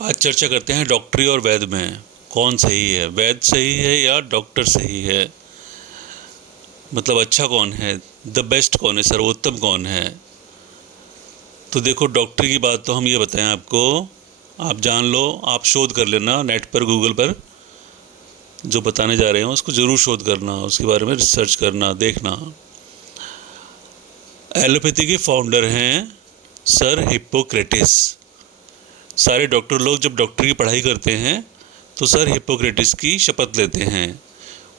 आज चर्चा करते हैं डॉक्टरी और वैद्य में कौन सही है, वैद्य सही है या डॉक्टर सही है। मतलब अच्छा कौन है, द बेस्ट कौन है, सर्वोत्तम कौन है। तो देखो, डॉक्टरी की बात तो हम ये बताएं आपको, आप जान लो, आप शोध कर लेना नेट पर, गूगल पर। जो बताने जा रहे हैं उसको ज़रूर शोध करना, उसके बारे में रिसर्च करना, देखना। एलोपैथी के फाउंडर हैं सर हिप्पोक्रेटिस। सारे डॉक्टर लोग जब डॉक्टरी की पढ़ाई करते हैं तो सर हिप्पोक्रेटिस की शपथ लेते हैं।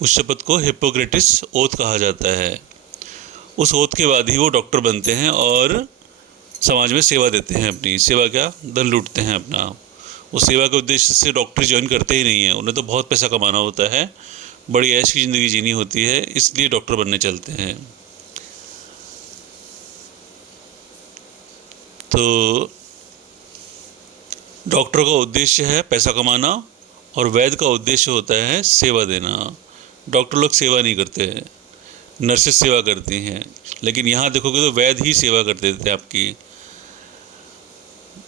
उस शपथ को हिप्पोक्रेटिस ओथ कहा जाता है। उस ओथ के बाद ही वो डॉक्टर बनते हैं और समाज में सेवा देते हैं। अपनी सेवा, क्या धन लूटते हैं अपना। वो सेवा के उद्देश्य से डॉक्टरी ज्वाइन करते ही नहीं है, उन्हें तो बहुत पैसा कमाना होता है, बड़ी ऐश की ज़िंदगी जीनी होती है, इसलिए डॉक्टर बनने चलते हैं। तो डॉक्टर का उद्देश्य है पैसा कमाना और वैद्य का उद्देश्य होता है सेवा देना। डॉक्टर लोग सेवा नहीं करते हैं, नर्सेस सेवा करती हैं, लेकिन यहाँ देखोगे तो वैद्य ही सेवा करते थे आपकी।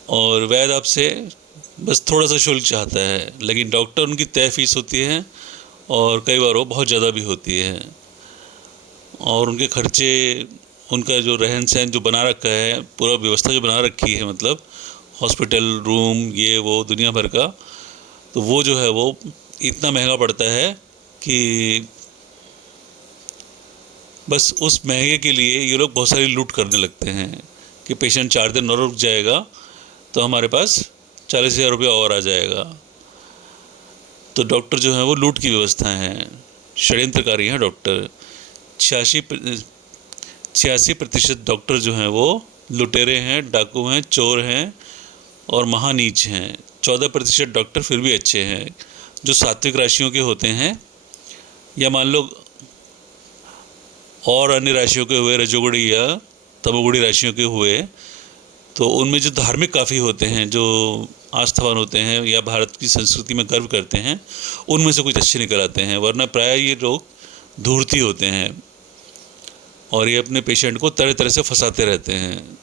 और वैद्य आपसे बस थोड़ा सा शुल्क चाहता है, लेकिन डॉक्टर उनकी तय फीस होती है और कई बार वो बहुत ज़्यादा भी होती है। और उनके खर्चे, उनका जो रहन सहन जो बना रखा है, पूरा व्यवस्था जो बना रखी है, मतलब हॉस्पिटल रूम, ये वो दुनिया भर का, तो वो जो है वो इतना महंगा पड़ता है कि बस उस महंगे के लिए ये लोग बहुत सारी लूट करने लगते हैं कि पेशेंट 4 दिन और रुक जाएगा तो हमारे पास 40,000 रुपया और आ जाएगा। तो डॉक्टर जो है वो लूट की व्यवस्था है, षड्यंत्रकारी हैं डॉक्टर। 86% डॉक्टर जो हैं वो लुटेरे हैं, डाकू हैं, चोर हैं और महानीच हैं। 14% डॉक्टर फिर भी अच्छे हैं, जो सात्विक राशियों के होते हैं, या मान लो और अन्य राशियों के हुए, रजोगुणी या तमोगुणी राशियों के हुए, तो उनमें जो धार्मिक काफ़ी होते हैं, जो आस्थावान होते हैं या भारत की संस्कृति में गर्व करते हैं, उनमें से कुछ अच्छे निकल आते हैं। वरना प्राय ये लोग धूर्ती होते हैं और ये अपने पेशेंट को तरह तरह से फंसाते रहते हैं।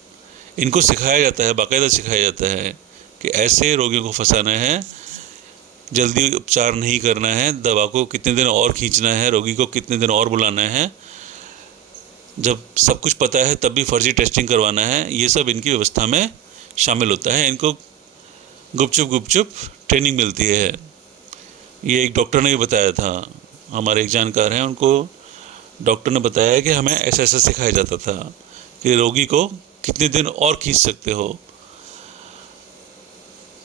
इनको सिखाया जाता है, बाकायदा सिखाया जाता है कि ऐसे रोगियों को फंसाना है, जल्दी उपचार नहीं करना है, दवा को कितने दिन और खींचना है, रोगी को कितने दिन और बुलाना है, जब सब कुछ पता है तब भी फर्जी टेस्टिंग करवाना है। ये सब इनकी व्यवस्था में शामिल होता है। इनको गुपचुप ट्रेनिंग मिलती है। ये एक डॉक्टर ने भी बताया था, हमारे एक जानकार हैं, उनको डॉक्टर ने बताया कि हमें ऐसा ऐसा सिखाया जाता था कि रोगी को कितने दिन और खींच सकते हो।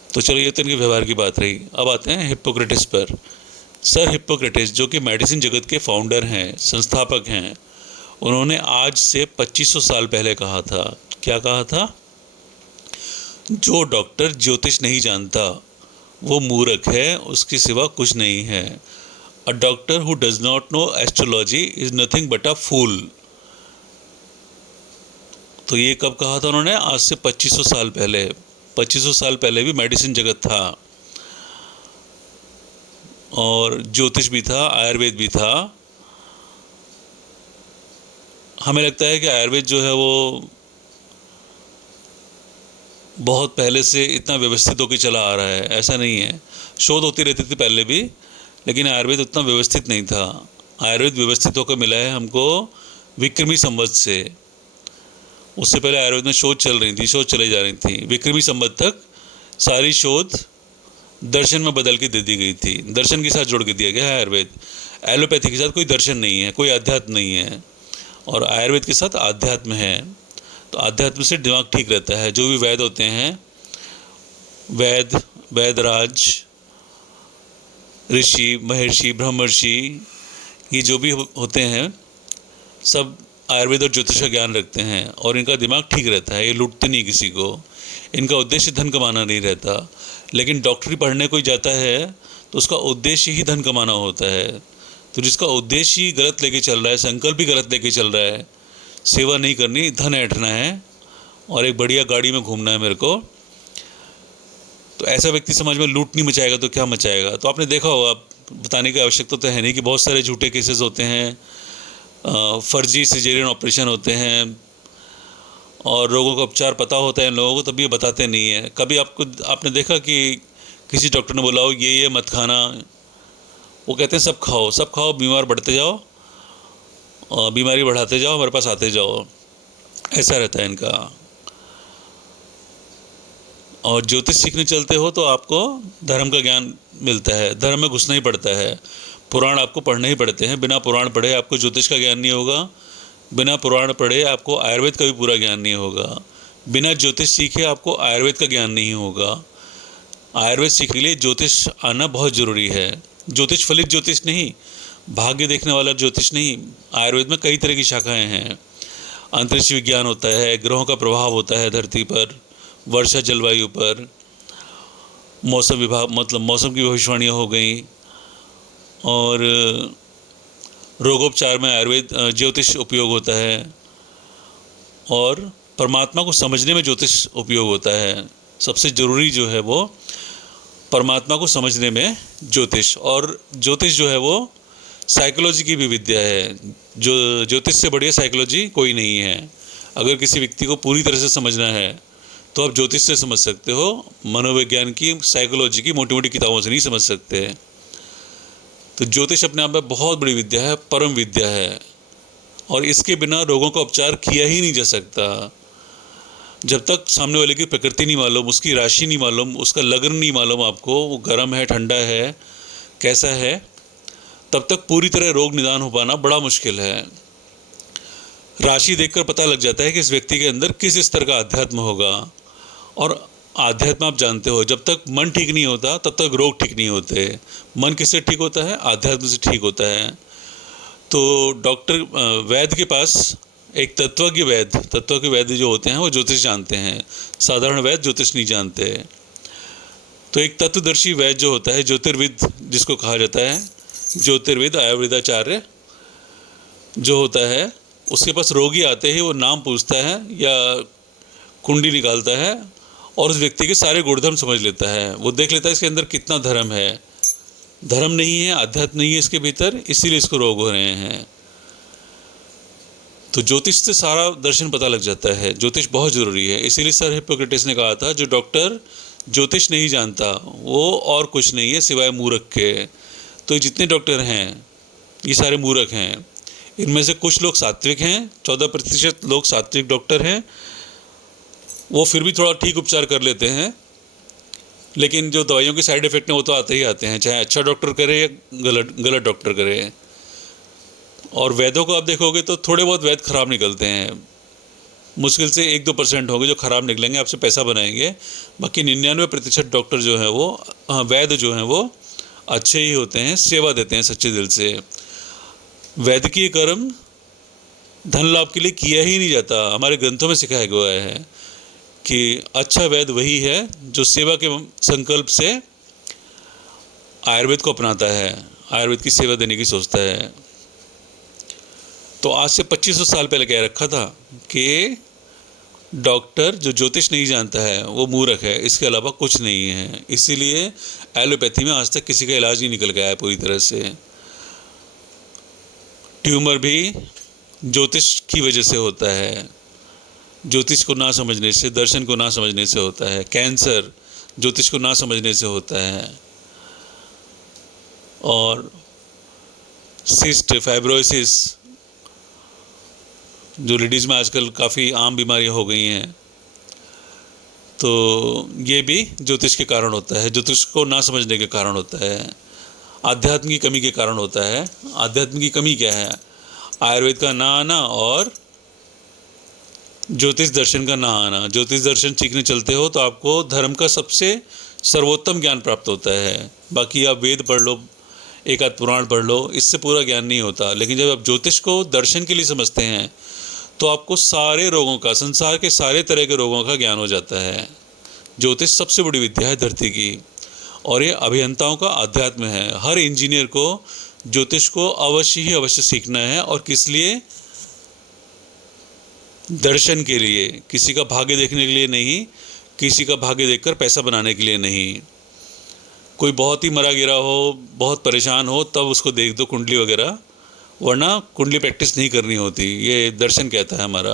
तो चलो, ये तो इनके व्यवहार की बात रही। अब आते हैं हिप्पोक्रेटिस पर। सर हिप्पोक्रेटिस, जो कि मेडिसिन जगत के फाउंडर हैं, संस्थापक हैं, उन्होंने आज से 2500 साल पहले कहा था। क्या कहा था? जो डॉक्टर ज्योतिष नहीं जानता वो मूर्ख है, उसके सिवा कुछ नहीं है। A doctor who does not know astrology is nothing but a fool. तो ये कब कहा था उन्होंने? आज से 2500 साल पहले। 2500 साल पहले भी मेडिसिन जगत था और ज्योतिष भी था, आयुर्वेद भी था। हमें लगता है कि आयुर्वेद जो है वो बहुत पहले से इतना व्यवस्थित होकर चला आ रहा है, ऐसा नहीं है। शोध होती रहती थी पहले भी, लेकिन आयुर्वेद उतना व्यवस्थित नहीं था। आयुर्वेद व्यवस्थित होकर मिला है हमको विक्रमी संवत से। उससे पहले आयुर्वेद में शोध चल रही थी, शोध चली जा रही थी। विक्रमी संवत तक सारी शोध दर्शन में बदल के दे दी गई थी, दर्शन के साथ जोड़ के दिया गया है आयुर्वेद। एलोपैथी के साथ कोई दर्शन नहीं है, कोई अध्यात्म नहीं है, और आयुर्वेद के साथ आध्यात्म है। तो आध्यात्म से दिमाग ठीक रहता है। जो भी वैद्य होते हैं, वैदराज, ऋषि, महर्षि, ब्रह्मर्षि, ये जो भी होते हैं, सब आयुर्वेद और ज्योतिष का ज्ञान रखते हैं और इनका दिमाग ठीक रहता है। ये लूटते नहीं किसी को, इनका उद्देश्य धन कमाना नहीं रहता। लेकिन डॉक्टरी पढ़ने कोई जाता है तो उसका उद्देश्य ही धन कमाना होता है। तो जिसका उद्देश्य ही गलत लेके चल रहा है, संकल्प भी गलत लेके चल रहा है, सेवा नहीं करनी, धन ऐंठना है और एक बढ़िया गाड़ी में घूमना है मेरे को, तो ऐसा व्यक्ति समाज में लूट नहीं मचाएगा तो क्या मचाएगा? तो आपने देखा होगा, बताने की आवश्यकता तो है नहीं कि बहुत सारे झूठे केसेस होते हैं, फर्जी सिजेरियन ऑपरेशन होते हैं और रोगों का उपचार पता होता है इन लोगों को, तब ये बताते नहीं है। कभी आपने देखा कि किसी डॉक्टर ने बोला हो ये मत खाना, वो कहते हैं सब खाओ, बीमार बढ़ते जाओ और बीमारी बढ़ाते जाओ, हमारे पास आते जाओ, ऐसा रहता है इनका। और ज्योतिष सीखने चलते हो तो आपको धर्म का ज्ञान मिलता है, धर्म में घुसना ही पड़ता है, पुराण आपको पढ़ने ही पड़ते हैं। बिना पुराण पढ़े आपको ज्योतिष का ज्ञान नहीं होगा, बिना पुराण पढ़े आपको आयुर्वेद का भी पूरा ज्ञान नहीं होगा, बिना ज्योतिष सीखे आपको आयुर्वेद का ज्ञान नहीं होगा। आयुर्वेद सीखने के लिए ज्योतिष आना बहुत ज़रूरी है। ज्योतिष फलित ज्योतिष नहीं, भाग्य देखने वाला ज्योतिष नहीं। आयुर्वेद में कई तरह की शाखाएँ हैं। अंतरिक्ष विज्ञान होता है, ग्रहों का प्रभाव होता है धरती पर, वर्षा जलवायु पर, मौसम विभाग मतलब मौसम की भविष्यवाणियाँ हो गई, और रोगोपचार में आयुर्वेद ज्योतिष उपयोग होता है, और परमात्मा को समझने में ज्योतिष उपयोग होता है। सबसे ज़रूरी जो है वो परमात्मा को समझने में ज्योतिष, और ज्योतिष जो है वो साइकोलॉजी की भी विद्या है। जो ज्योतिष से बढ़िया साइकोलॉजी कोई नहीं है। अगर किसी व्यक्ति को पूरी तरह से समझना है तो आप ज्योतिष से समझ सकते हो, मनोविज्ञान की, साइकोलॉजी की मोटी मोटी किताबों से नहीं समझ सकते। तो ज्योतिष अपने आप में बहुत बड़ी विद्या है, परम विद्या है, और इसके बिना रोगों का उपचार किया ही नहीं जा सकता। जब तक सामने वाले की प्रकृति नहीं मालूम, उसकी राशि नहीं मालूम, उसका लग्न नहीं मालूम आपको, वो गर्म है ठंडा है कैसा है, तब तक पूरी तरह रोग निदान हो पाना बड़ा मुश्किल है। राशि देखकर पता लग जाता है कि इस व्यक्ति के अंदर किस स्तर का अध्यात्म होगा। और आध्यात्म आप जानते हो, जब तक मन ठीक नहीं होता तब तक रोग ठीक नहीं होते। मन किससे ठीक होता है? आध्यात्म से ठीक होता है। तो डॉक्टर वैद्य के पास एक तत्वज्ञ वैद्य जो होते हैं वो ज्योतिष जानते हैं, साधारण वैद्य ज्योतिष नहीं जानते। तो एक तत्वदर्शी वैद्य जो होता है, ज्योतिर्विद जिसको कहा जाता है, ज्योतिर्विद आयुर्वेदाचार्य जो होता है, उसके पास रोगी आते ही वो नाम पूछता है या कुंडली निकालता है और उस व्यक्ति के सारे गुणधर्म समझ लेता है। वो देख लेता है इसके अंदर कितना धर्म है, धर्म नहीं है, आध्यात्म नहीं है इसके भीतर, इसीलिए इसको रोग हो रहे हैं। तो ज्योतिष से सारा दर्शन पता लग जाता है। ज्योतिष बहुत ज़रूरी है। इसीलिए सर हिप्पोक्रेटिस ने कहा था, जो डॉक्टर ज्योतिष नहीं जानता वो और कुछ नहीं है सिवाय मूर्ख के। तो जितने डॉक्टर हैं ये सारे मूर्ख हैं। इनमें से कुछ लोग सात्विक हैं, 14% लोग सात्विक डॉक्टर हैं, वो फिर भी थोड़ा ठीक उपचार कर लेते हैं, लेकिन जो दवाइयों के साइड इफ़ेक्ट हैं वो तो आते ही आते हैं, चाहे अच्छा डॉक्टर करे या गलत डॉक्टर करे। और वैद्यों को आप देखोगे तो थोड़े बहुत वैद्य खराब निकलते हैं, मुश्किल से 1-2% होंगे जो खराब निकलेंगे, आपसे पैसा बनाएंगे। बाकी 99% डॉक्टर जो हैं वो वैद्य जो हैं वो अच्छे ही होते हैं, सेवा देते हैं सच्चे दिल से। वैद्यकीय कर्म धन लाभ के लिए किया ही नहीं जाता। हमारे ग्रंथों में सिखाया गया है कि अच्छा वैद्य वही है जो सेवा के संकल्प से आयुर्वेद को अपनाता है, आयुर्वेद की सेवा देने की सोचता है। तो आज से 2500 साल पहले कह रखा था कि डॉक्टर जो ज्योतिष नहीं जानता है वो मूर्ख है, इसके अलावा कुछ नहीं है। इसीलिए एलोपैथी में आज तक किसी का इलाज नहीं निकल गया है पूरी तरह से। ट्यूमर भी ज्योतिष की वजह से होता है, ज्योतिष को ना समझने से, दर्शन को ना समझने से होता है। कैंसर ज्योतिष को ना समझने से होता है। और सिस्ट फाइब्रोसिस जो लेडीज़ में आजकल काफ़ी आम बीमारियां हो गई हैं, तो ये भी ज्योतिष के कारण होता है, ज्योतिष को ना समझने के कारण होता है, आध्यात्म की कमी के कारण होता है। आध्यात्म की कमी क्या है? आयुर्वेद का ना आना और ज्योतिष दर्शन का ना आना। ज्योतिष दर्शन सीखने चलते हो तो आपको धर्म का सबसे सर्वोत्तम ज्ञान प्राप्त होता है। बाकी आप वेद पढ़ लो, एक आध पुराण पढ़ लो, इससे पूरा ज्ञान नहीं होता। लेकिन जब आप ज्योतिष को दर्शन के लिए समझते हैं तो आपको सारे रोगों का, संसार के सारे तरह के रोगों का ज्ञान हो जाता है। ज्योतिष सबसे बड़ी विद्या है धरती की, और ये अभियंताओं का अध्यात्म है। हर इंजीनियर को ज्योतिष को अवश्य सीखना है। और किस लिए? दर्शन के लिए, किसी का भाग्य देखने के लिए नहीं, किसी का भाग्य देखकर पैसा बनाने के लिए नहीं। कोई बहुत ही मरा गिरा हो, बहुत परेशान हो, तब उसको देख दो कुंडली वगैरह, वरना कुंडली प्रैक्टिस नहीं करनी होती। ये दर्शन कहता है हमारा।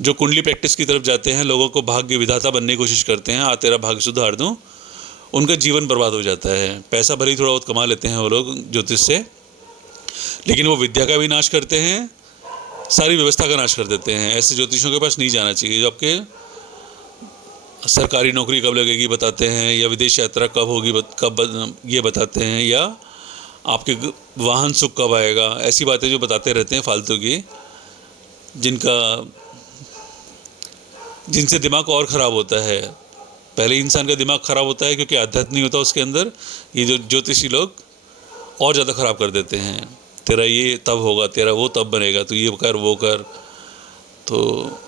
जो कुंडली प्रैक्टिस की तरफ जाते हैं, लोगों को भाग्य विधाता बनने की कोशिश करते हैं, आ तेरा भाग्य सुधार दूँ, उनका जीवन बर्बाद हो जाता है। पैसा भले ही थोड़ा बहुत कमा लेते हैं वो लोग ज्योतिष से, लेकिन वो विद्या का भी नाश करते हैं, सारी व्यवस्था का नाश कर देते हैं। ऐसे ज्योतिषियों के पास नहीं जाना चाहिए जो आपके सरकारी नौकरी कब लगेगी बताते हैं, या विदेश यात्रा कब होगी कब ये बताते हैं, या आपके वाहन सुख कब आएगा, ऐसी बातें जो बताते रहते हैं फालतू की, जिनसे दिमाग और ख़राब होता है। पहले इंसान का दिमाग ख़राब होता है क्योंकि आध्यात्म नहीं होता उसके अंदर। ये जो ज्योतिषी लोग और ज़्यादा ख़राब कर देते हैं, तेरा ये तब होगा, तेरा वो तब बनेगा, तो ये कर वो कर। तो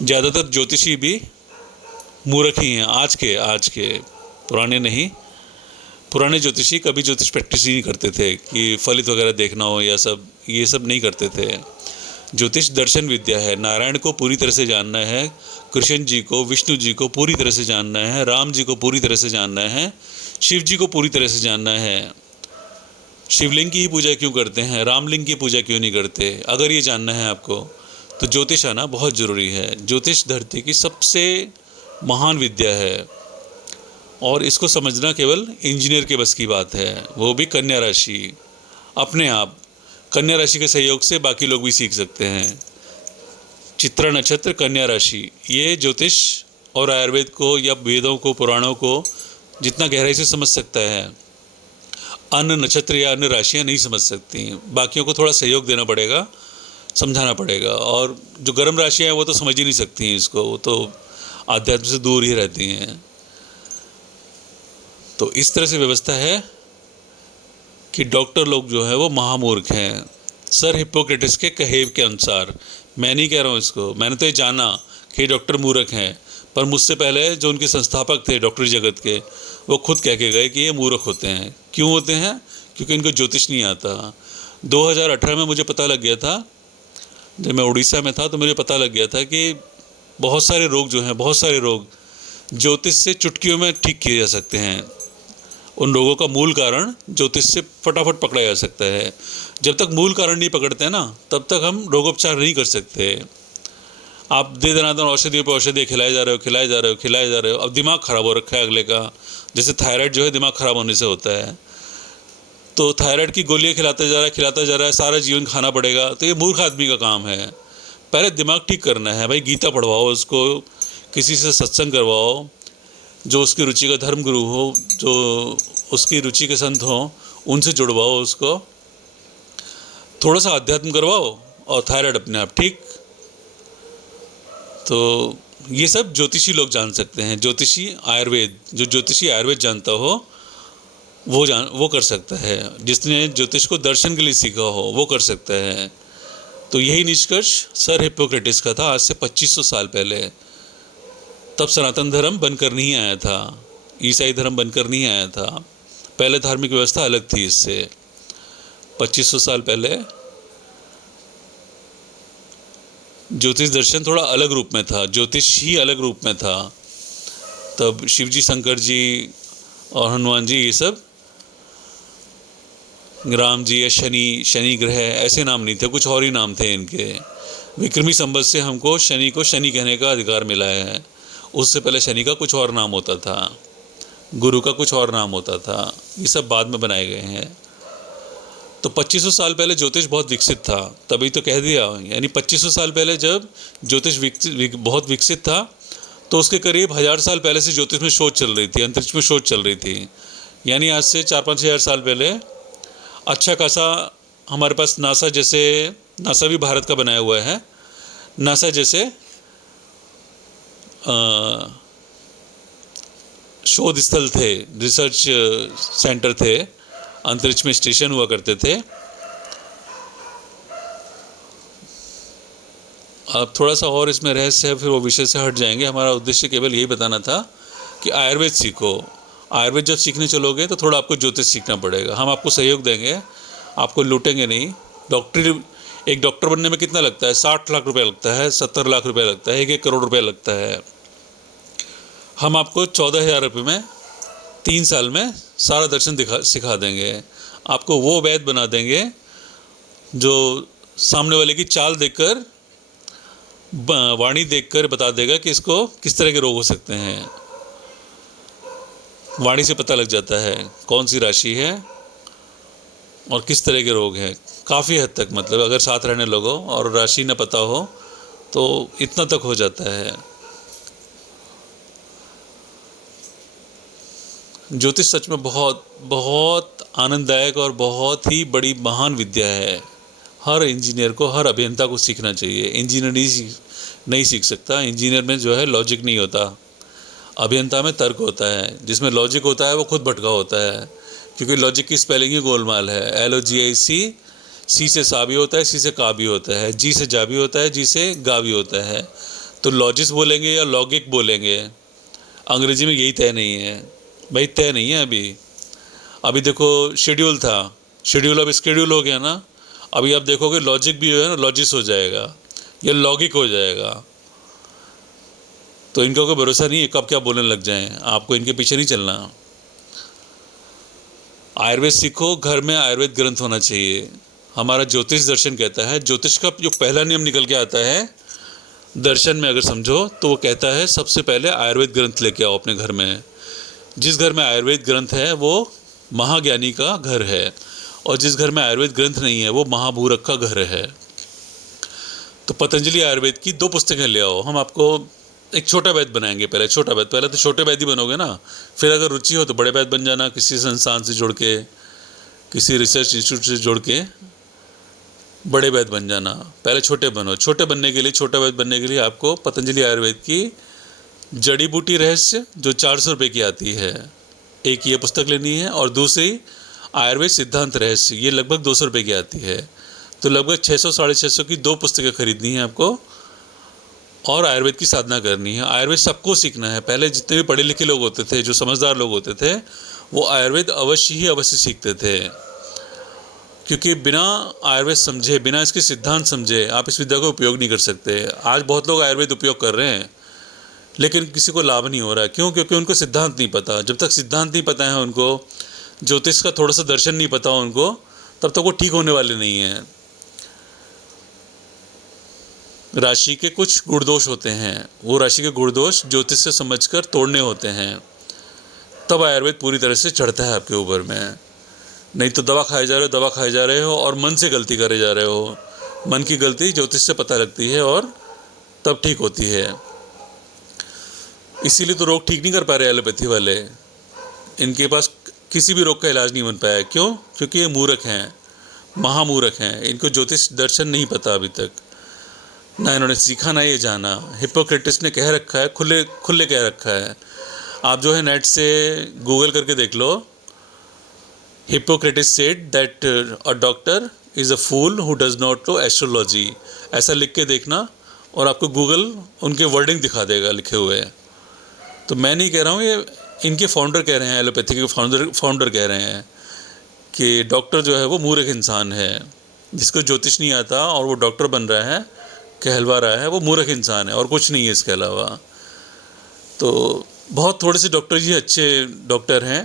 ज़्यादातर ज्योतिषी भी मूर्ख ही हैं आज के, पुराने नहीं। पुराने ज्योतिषी कभी ज्योतिष प्रैक्टिस ही नहीं करते थे कि फलित वगैरह देखना हो या ये सब नहीं करते थे। ज्योतिष दर्शन विद्या है, नारायण को पूरी तरह से जानना है, कृष्ण जी को, विष्णु जी को पूरी तरह से जानना है, राम जी को पूरी तरह से जानना है, शिव जी को पूरी तरह से जानना है। शिवलिंग की ही पूजा क्यों करते हैं, रामलिंग की पूजा क्यों नहीं करते? अगर ये जानना है आपको तो ज्योतिष आना बहुत ज़रूरी है। ज्योतिष धरती की सबसे महान विद्या है और इसको समझना केवल इंजीनियर के बस की बात है, वो भी कन्या राशि। अपने आप कन्या राशि के सहयोग से बाकी लोग भी सीख सकते हैं। चित्रा नक्षत्र कन्या राशि, ये ज्योतिष और आयुर्वेद को या वेदों को, पुराणों को जितना गहराई से समझ सकता है, अन्य नक्षत्र या अन्य राशियाँ नहीं समझ सकती। बाकियों को थोड़ा सहयोग देना पड़ेगा, समझाना पड़ेगा। और जो गर्म राशियाँ हैं वो तो समझ ही नहीं सकती हैं इसको, वो तो आध्यात्म से दूर ही रहती हैं। तो इस तरह से व्यवस्था है कि डॉक्टर लोग जो है वो महामूर्ख हैं। सर हिप्पोक्रेटिस के कहे के अनुसार, मैं नहीं कह रहा हूँ इसको, मैंने तो ये जाना कि डॉक्टर मूर्ख हैं, पर मुझसे पहले जो उनके संस्थापक थे डॉक्टरी जगत के, वो खुद कह के गए कि ये मूर्ख होते हैं। क्यों होते हैं? क्योंकि इनको ज्योतिष नहीं आता। 2018 में मुझे पता लग गया था, जब मैं उड़ीसा में था तो मुझे पता लग गया था कि बहुत सारे रोग जो हैं, बहुत सारे रोग ज्योतिष से चुटकियों में ठीक किए जा सकते हैं। उन रोगों का मूल कारण ज्योतिष से फटाफट पकड़ा जा सकता है। जब तक मूल कारण नहीं पकड़ते ना, तब तक हम रोगोपचार नहीं कर सकते। आप दे दनादन औषधियों पर औषधि खिलाए जा रहे हो। अब दिमाग ख़राब हो रखा है अगले का। जैसे थायराइड जो है दिमाग ख़राब होने से होता है, तो थायराइड की गोलियां खिलाता जा रहा है, सारा जीवन खाना पड़ेगा। तो ये मूर्ख आदमी का काम है। पहले दिमाग ठीक करना है भाई, गीता पढ़वाओ उसको, किसी से सत्संग करवाओ, जो उसकी रुचि का धर्म गुरु हो, जो उसकी रुचि के संत हों, उनसे जुड़वाओ उसको, थोड़ा सा अध्यात्म करवाओ और थायराइड अपने आप ठीक। तो ये सब ज्योतिषी लोग जान सकते हैं। ज्योतिषी आयुर्वेद जानता हो वो कर सकता है। जिसने ज्योतिष को दर्शन के लिए सीखा हो वो कर सकता है। तो यही निष्कर्ष सर हिप्पोक्रेटिस का था आज से 2500 साल पहले। तब सनातन धर्म बनकर नहीं आया था, ईसाई धर्म बनकर नहीं आया था। पहले धार्मिक व्यवस्था अलग थी। इससे 2500 साल पहले ज्योतिष दर्शन थोड़ा अलग रूप में था, ज्योतिष ही अलग रूप में था। तब शिवजी, शंकर जी और हनुमान जी, ये सब, राम जी या शनि ग्रह, ऐसे नाम नहीं थे, कुछ और ही नाम थे इनके। विक्रमी संवत से हमको शनि को शनि कहने का अधिकार मिला है। उससे पहले शनि का कुछ और नाम होता था, गुरु का कुछ और नाम होता था। ये सब बाद में बनाए गए हैं। तो 2500 साल पहले ज्योतिष बहुत विकसित था, तभी तो कह दिया। यानी 2500 साल पहले जब ज्योतिष बहुत विकसित था, तो उसके करीब 1000 साल पहले से ज्योतिष में शोध चल रही थी, अंतरिक्ष में शोध चल रही थी। यानी आज से 4-5 हज़ार साल पहले अच्छा खासा हमारे पास नासा भी भारत का बनाया हुआ है। नासा जैसे शोध स्थल थे, रिसर्च सेंटर थे, अंतरिक्ष में स्टेशन हुआ करते थे। अब थोड़ा सा और इसमें रहस्य है, फिर वो विषय से हट जाएंगे। हमारा उद्देश्य केवल यही बताना था कि आयुर्वेद सीखो। आयुर्वेद जब सीखने चलोगे तो थोड़ा आपको ज्योतिष सीखना पड़ेगा। हम आपको सहयोग देंगे, आपको लूटेंगे नहीं। एक डॉक्टर बनने में कितना लगता है? 60 लाख रुपए लगता है, 70 लाख रुपए लगता है, 1 करोड़ रुपए लगता है। हम आपको 14,000 रुपये में 3 साल में सारा दर्शन सिखा देंगे। आपको वो वैद्य बना देंगे जो सामने वाले की चाल देखकर, वाणी देखकर बता देगा कि इसको किस तरह के रोग हो सकते हैं। वाणी से पता लग जाता है कौन सी राशि है और किस तरह के रोग हैं। काफ़ी हद तक, मतलब अगर साथ रहने लोगों और राशि न पता हो तो इतना तक हो जाता है। ज्योतिष सच में बहुत बहुत आनंददायक और बहुत ही बड़ी महान विद्या है। हर इंजीनियर को, हर अभियंता को सीखना चाहिए। इंजीनियर नहीं सीख सकता। इंजीनियर में जो है लॉजिक नहीं होता, अभियंता में तर्क होता है। जिसमें लॉजिक होता है वो खुद भटका होता है, क्योंकि लॉजिक की स्पेलिंग ही गोलमाल है। LOGIC, सी से सा भी होता है, सी से का भी होता है, जी से जा भी होता है, जी से गा भी होता है। तो लॉजिस बोलेंगे या लॉगिक बोलेंगे, अंग्रेजी में यही तय नहीं है भाई, तय नहीं है। अभी देखो शेड्यूल था, शेड्यूल अब स्केड्यूल हो गया ना। अभी आप देखोगे लॉजिक भी जो है ना लॉजिस हो जाएगा या लॉगिक हो जाएगा। तो इनका कोई भरोसा नहीं है कब क्या बोलने लग जाएं। आपको इनके पीछे नहीं चलना। आयुर्वेद सीखो, घर में आयुर्वेद ग्रंथ होना चाहिए। हमारा ज्योतिष दर्शन कहता है, ज्योतिष का जो पहला नियम निकल के आता है दर्शन में अगर समझो, तो वो कहता है सबसे पहले आयुर्वेद ग्रंथ लेके आओ अपने घर में। जिस घर में आयुर्वेद ग्रंथ है वो महाज्ञानी का घर है, और जिस घर में आयुर्वेद ग्रंथ नहीं है वो महाभूरक का घर है। तो पतंजलि आयुर्वेद की 2 पुस्तकें ले आओ। हम आपको एक छोटा वैद्य बनाएंगे। पहले छोटा वैद्य, पहले तो छोटे वैद्य बनोगे ना, फिर अगर रुचि हो तो बड़े वैद्य बन जाना। किसी संस्थान से जुड़ के, किसी रिसर्च इंस्टीट्यूट से जुड़ के बड़े वैद्य बन जाना। पहले छोटे बनो। छोटे बनने के लिए, छोटा वैद्य बनने के लिए आपको पतंजलि आयुर्वेद की जड़ी बूटी रहस्य जो 400 रुपये की आती है, एक ये पुस्तक लेनी है, और दूसरी आयुर्वेद सिद्धांत रहस्य, ये लगभग 200 रुपये की आती है। तो लगभग 600 साढ़े 600 की 2 पुस्तकें खरीदनी है आपको, और आयुर्वेद की साधना करनी है। आयुर्वेद सबको सीखना है। पहले जितने भी पढ़े लिखे लोग होते थे, जो समझदार लोग होते थे, वो आयुर्वेद अवश्य सीखते थे, क्योंकि बिना आयुर्वेद समझे, बिना इसके सिद्धांत समझे आप इस विद्या का उपयोग नहीं कर सकते। आज बहुत लोग आयुर्वेद उपयोग कर रहे हैं, लेकिन किसी को लाभ नहीं हो रहा है। क्यों? क्योंकि उनको सिद्धांत नहीं पता। जब तक सिद्धांत नहीं पता है उनको, ज्योतिष का थोड़ा सा दर्शन नहीं पता उनको, तब तक वो ठीक होने वाले नहीं हैं। राशि के कुछ गुणदोष होते हैं, वो राशि के गुणदोष ज्योतिष से समझकर तोड़ने होते हैं, तब आयुर्वेद पूरी तरह से चढ़ता है आपके ऊपर में। नहीं तो दवा खाए जा रहे हो और मन से गलती करे जा रहे हो। मन की गलती ज्योतिष से पता लगती है और तब ठीक होती है। इसीलिए तो रोग ठीक नहीं कर पा रहे एलोपैथी वाले। इनके पास किसी भी रोग का इलाज नहीं बन पाया। क्यों? क्योंकि ये मूर्ख हैं, महामूर्ख हैं। इनको ज्योतिष दर्शन नहीं पता अभी तक, ना इन्होंने सीखा ना ये जाना। हिप्पोक्रेटिस ने कह रखा है, खुले कह रखा है। आप जो है नेट से गूगल करके देख लो, Hippocrates said that a doctor is a fool who does not know astrology. ऐसा लिख के देखना और आपको गूगल उनके वर्डिंग दिखा देगा लिखे हुए। तो मैं नहीं कह रहा हूँ, ये इनके फाउंडर कह रहे हैं, एलोपैथी के फाउंडर कह रहे हैं कि डॉक्टर जो है वो मूर्ख इंसान है। जिसको ज्योतिष नहीं आता और वो डॉक्टर बन रहा है, कहलवा रहा है, वो मूर्ख इंसान है और कुछ नहीं है इसके अलावा। तो बहुत थोड़े से डॉक्टर ही अच्छे डॉक्टर हैं।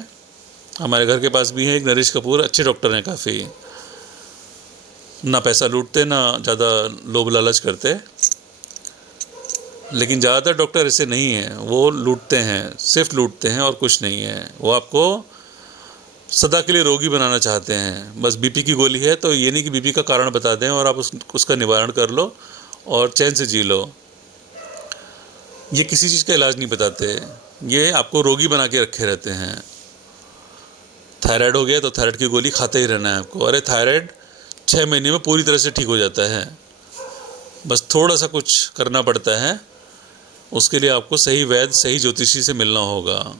हमारे घर के पास भी हैं एक नरेश कपूर, अच्छे डॉक्टर हैं काफ़ी। ना पैसा लूटते, ना ज़्यादा लोभ लालच करते। लेकिन ज़्यादातर डॉक्टर ऐसे नहीं हैं, वो लूटते हैं, सिर्फ लूटते हैं और कुछ नहीं है। वो आपको सदा के लिए रोगी बनाना चाहते हैं। बस बीपी की गोली है तो ये नहीं कि बीपी का कारण बता दें और आप उसका निवारण कर लो और चैन से जी लो। ये किसी चीज़ का इलाज नहीं बताते, ये आपको रोगी बना के रखे रहते हैं। थायराइड हो गया तो थायराइड की गोली खाते ही रहना है आपको। अरे थायराइड 6 महीने में पूरी तरह से ठीक हो जाता है, बस थोड़ा सा कुछ करना पड़ता है। उसके लिए आपको सही वैद्य, सही ज्योतिषी से मिलना होगा।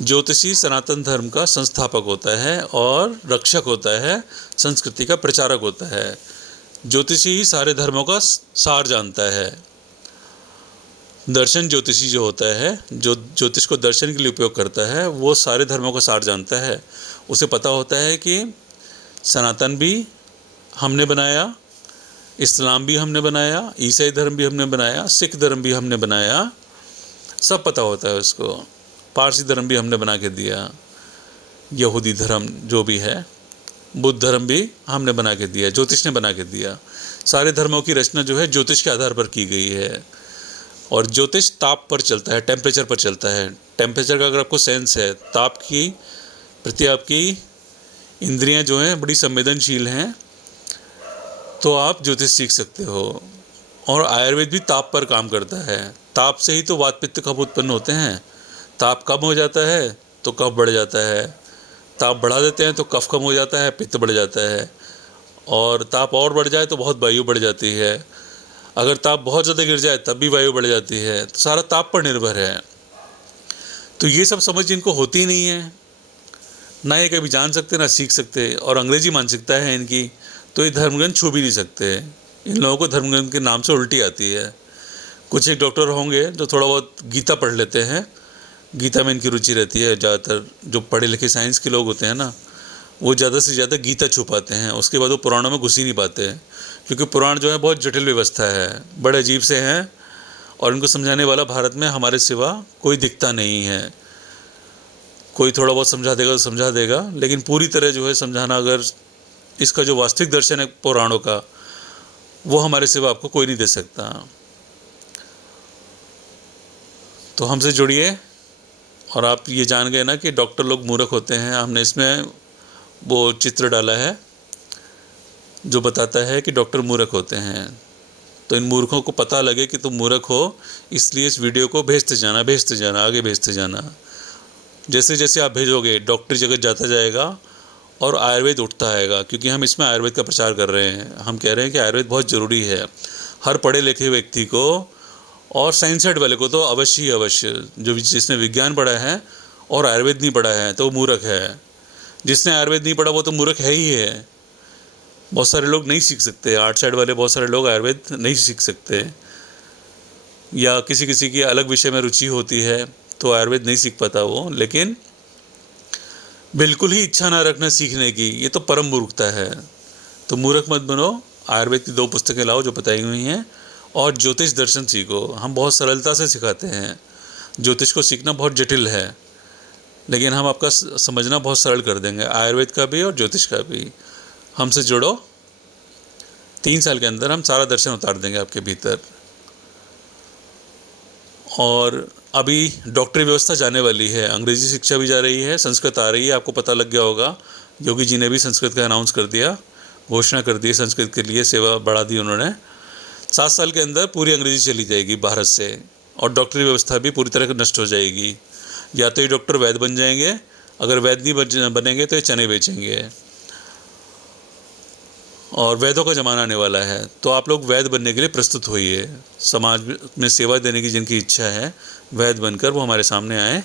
ज्योतिषी सनातन धर्म का संस्थापक होता है और रक्षक होता है, संस्कृति का प्रचारक होता है। ज्योतिषी ही सारे धर्मों का सार जानता है। दर्शन ज्योतिषी जो होता है, जो ज्योतिष को दर्शन के लिए उपयोग करता है, वो सारे धर्मों का सार जानता है। उसे पता होता है कि सनातन भी हमने बनाया, इस्लाम भी हमने बनाया, ईसाई धर्म भी हमने बनाया, सिख धर्म भी हमने बनाया, सब पता होता है उसको। पारसी धर्म भी हमने बना के दिया, यहूदी धर्म जो भी है, बुद्ध धर्म भी हमने बना के दिया, ज्योतिष ने बना के दिया। सारे धर्मों की रचना जो है ज्योतिष के आधार पर की गई है। और ज्योतिष ताप पर चलता है, टेम्परेचर पर चलता है। टेम्परेचर का अगर आपको सेंस है, ताप की प्रति आपकी इंद्रियां जो हैं बड़ी संवेदनशील हैं, तो आप ज्योतिष सीख सकते हो। और आयुर्वेद भी ताप पर काम करता है। ताप से ही तो वात पित्त कफ उत्पन्न होते हैं। ताप कम हो जाता है तो कफ बढ़ जाता है, ताप बढ़ा देते हैं तो कफ कम हो जाता है, पित्त बढ़ जाता है, और ताप और बढ़ जाए तो बहुत वायु बढ़ जाती है। अगर ताप बहुत ज़्यादा गिर जाए तब भी वायु बढ़ जाती है। तो सारा ताप पर निर्भर है। तो ये सब समझ जिनको होती नहीं है, ना ये कभी जान सकते ना सीख सकते, और अंग्रेजी मानसिकता है इनकी, तो ये धर्मग्रंथ छू भी नहीं सकते। इन लोगों को धर्मग्रंथ के नाम से उल्टी आती है। कुछ एक डॉक्टर होंगे जो थोड़ा बहुत गीता पढ़ लेते हैं, गीता में इनकी रुचि रहती है। ज़्यादातर जो पढ़े लिखे साइंस के लोग होते हैं ना, वो ज़्यादा से ज़्यादा गीता छुपाते हैं, उसके बाद वो पुराणों में घुस ही नहीं पाते, क्योंकि पुराण जो है बहुत जटिल व्यवस्था है, बड़े अजीब से हैं, और इनको समझाने वाला भारत में हमारे सिवा कोई दिखता नहीं है। कोई थोड़ा बहुत समझा देगा तो समझा देगा, लेकिन पूरी तरह जो है समझाना, अगर इसका जो वास्तविक दर्शन है पुराणों का, वो हमारे सिवा आपको कोई नहीं दे सकता। तो हमसे जुड़िए। और आप ये जान गए ना कि डॉक्टर लोग मूर्ख होते हैं। हमने इसमें वो चित्र डाला है जो बताता है कि डॉक्टर मूर्ख होते हैं। तो इन मूर्खों को पता लगे कि तुम मूर्ख हो, इसलिए इस वीडियो को भेजते जाना, आगे भेजते जाना। जैसे जैसे आप भेजोगे डॉक्टरी जगत जाता जाएगा और आयुर्वेद उठता आएगा, क्योंकि हम इसमें आयुर्वेद का प्रचार कर रहे हैं। हम कह रहे हैं कि आयुर्वेद बहुत ज़रूरी है हर पढ़े लिखे व्यक्ति को, और साइंस साइड वाले को तो अवश्य ही अवश्य। जो जिसने विज्ञान पढ़ा है और आयुर्वेद नहीं पढ़ा है तो वो मूर्ख है। जिसने आयुर्वेद नहीं पढ़ा वो तो मूर्ख है ही है। बहुत सारे लोग नहीं सीख सकते, आर्ट साइड वाले बहुत सारे लोग आयुर्वेद नहीं सीख सकते, या किसी किसी की अलग विषय में रुचि होती है तो आयुर्वेद नहीं सीख पाता वो। लेकिन बिल्कुल ही इच्छा ना रखना सीखने की, ये तो परम मूर्खता है। तो मूर्ख मत बनो। आयुर्वेद की 2 पुस्तकें लाओ जो बताई हुई हैं, और ज्योतिष दर्शन सीखो। हम बहुत सरलता से सिखाते हैं। ज्योतिष को सीखना बहुत जटिल है, लेकिन हम आपका समझना बहुत सरल कर देंगे, आयुर्वेद का भी और ज्योतिष का भी। हमसे जुड़ो, 3 साल के अंदर हम सारा दर्शन उतार देंगे आपके भीतर। और अभी डॉक्टरी व्यवस्था जाने वाली है, अंग्रेजी शिक्षा भी जा रही है, संस्कृत आ रही है। आपको पता लग गया होगा, योगी जी ने भी संस्कृत का अनाउंस कर दिया, घोषणा कर दी, संस्कृत के लिए सेवा बढ़ा दी उन्होंने। 7 साल के अंदर पूरी अंग्रेजी चली जाएगी भारत से, और डॉक्टरी व्यवस्था भी पूरी तरह नष्ट हो जाएगी। या तो ये डॉक्टर वैद्य बन जाएंगे, अगर वैद्य नहीं बनेंगे तो ये चने बेचेंगे, और वैद्यों का ज़माना आने वाला है। तो आप लोग वैद्य बनने के लिए प्रस्तुत होइए। समाज में सेवा देने की जिनकी इच्छा है, वैद्य बनकर वो हमारे सामने आए,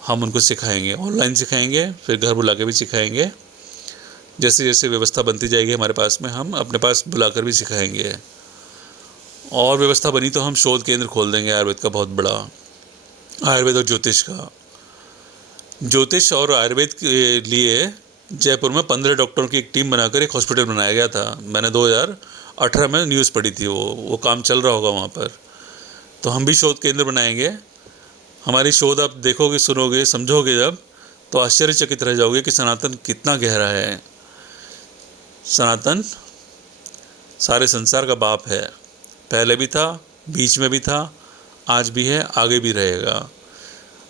हम उनको सिखाएंगे। ऑनलाइन सिखाएंगे, फिर घर बुला के भी सिखाएंगे। जैसे जैसे व्यवस्था बनती जाएगी हमारे पास में, हम अपने पास बुलाकर भी सिखाएंगे। और व्यवस्था बनी तो हम शोध केंद्र खोल देंगे आयुर्वेद का बहुत बड़ा, आयुर्वेद और ज्योतिष का। ज्योतिष और आयुर्वेद के लिए जयपुर में 15 डॉक्टरों की एक टीम बनाकर एक हॉस्पिटल बनाया गया था। मैंने 2018 में न्यूज़ पढ़ी थी, वो काम चल रहा होगा वहाँ पर। तो हम भी शोध केंद्र बनाएंगे। हमारी शोध आप देखोगे, सुनोगे, समझोगे जब, तो आश्चर्यचकित रह जाओगे कि सनातन कितना गहरा है। सनातन सारे संसार का बाप है, पहले भी था, बीच में भी था, आज भी है, आगे भी रहेगा।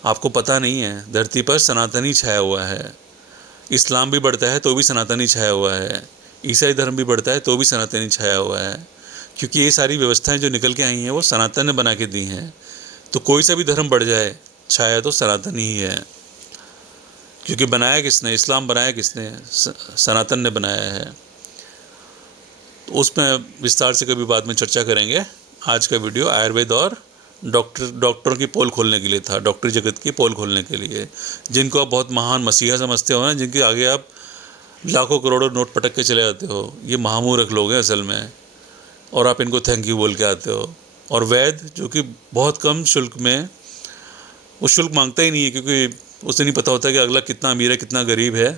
आपको पता नहीं है, धरती पर सनातन ही छाया हुआ है। इस्लाम भी बढ़ता है तो भी सनातनी छाया हुआ है, ईसाई धर्म भी बढ़ता है तो भी सनातनी छाया हुआ है, क्योंकि ये सारी व्यवस्थाएं जो निकल के आई हैं वो सनातन ने बना के दी हैं। तो कोई सा भी धर्म बढ़ जाए, छाया तो सनातन ही है, क्योंकि बनाया किसने? इस्लाम बनाया किसने? सनातन ने बनाया है। तो उसमें विस्तार से कभी बाद में चर्चा करेंगे। आज का वीडियो आयुर्वेद और डॉक्टरों की पोल खोलने के लिए था, डॉक्टरी जगत की पोल खोलने के लिए। जिनको आप बहुत महान मसीहा समझते हो ना, जिनके आगे आप लाखों करोड़ों नोट पटक के चले जाते हो, ये महामूर्ख लोग हैं असल में, और आप इनको थैंक यू बोल के आते हो। और वैद्य जो कि बहुत कम शुल्क में, वो शुल्क मांगता ही नहीं है, क्योंकि उसे नहीं पता होता कि अगला कितना अमीर है कितना गरीब है,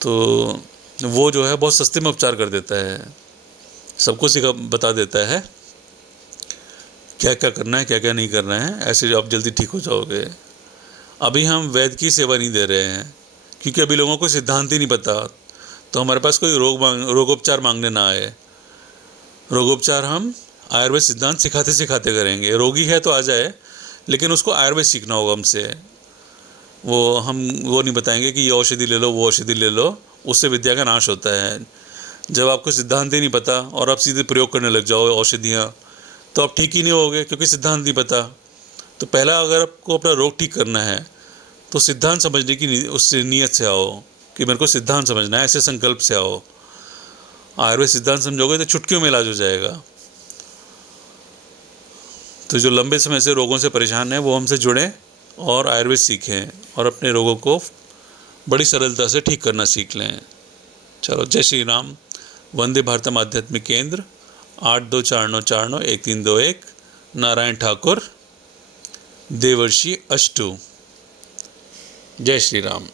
तो वो जो है बहुत सस्ते में उपचार कर देता है, सबको बता देता है क्या क्या करना है क्या क्या नहीं करना है, ऐसे आप जल्दी ठीक हो जाओगे। अभी हम वैद्य की सेवा नहीं दे रहे हैं, क्योंकि अभी लोगों को सिद्धांत ही नहीं पता। तो हमारे पास कोई रोगोपचार मांगने ना आए। रोगोपचार हम आयुर्वेद सिद्धांत सिखाते सिखाते करेंगे। रोगी है तो आ जाए, लेकिन उसको आयुर्वेद सीखना होगा हमसे। हम वो नहीं बताएंगे कि ये औषधि ले लो, वो औषधि ले लो, उससे विद्या का नाश होता है। जब आपको सिद्धांत ही नहीं पता और आप सीधे प्रयोग करने लग जाओ औषधियाँ, तो आप ठीक ही नहीं होगे, क्योंकि सिद्धांत नहीं पता। तो पहला अगर आपको अपना रोग ठीक करना है तो सिद्धांत समझने की उससे नीयत से आओ कि मेरे को सिद्धांत समझना है, ऐसे संकल्प से आओ। आयुर्वेद सिद्धांत समझोगे तो चुटकियों में इलाज हो जाएगा। तो जो लंबे समय से रोगों से परेशान हैं वो हमसे जुड़ें और आयुर्वेद सीखें और अपने रोगों को बड़ी सरलता से ठीक करना सीख लें। चलो, जय श्री राम। वंदे भारतम आध्यात्मिक केंद्र, 8249491321, नारायण ठाकुर, देवर्षि अष्टू। जय श्री राम।